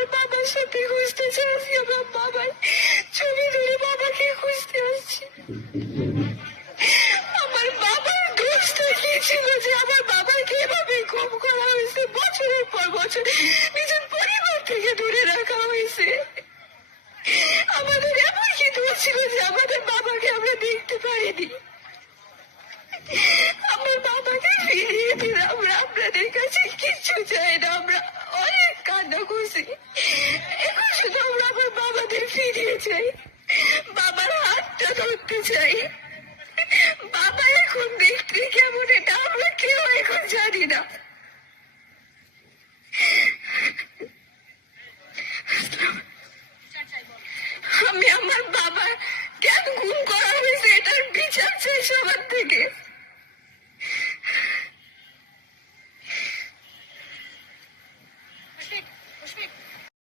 আমার বাবার সাথে খুঁজতে চাইছি, আমার বাবার ছবি ধরে বাবাকে খুঁজতে আসছি। আমার বাবার দোষটা কি ছিল যে আমার বাবাকে এভাবে খুন করা হয়েছে, বছরের পর বছর নিজের পরিবার থেকে দূরে রাখা হয়েছে? আমাদের এমন কি দোষ ছিল যে আমাদের বাবাকে আমরা দেখতে পারিনি? আমার বাবাকে ফিরিয়ে দিন, আমরা আপনাদের কাছে কিচ্ছু চাই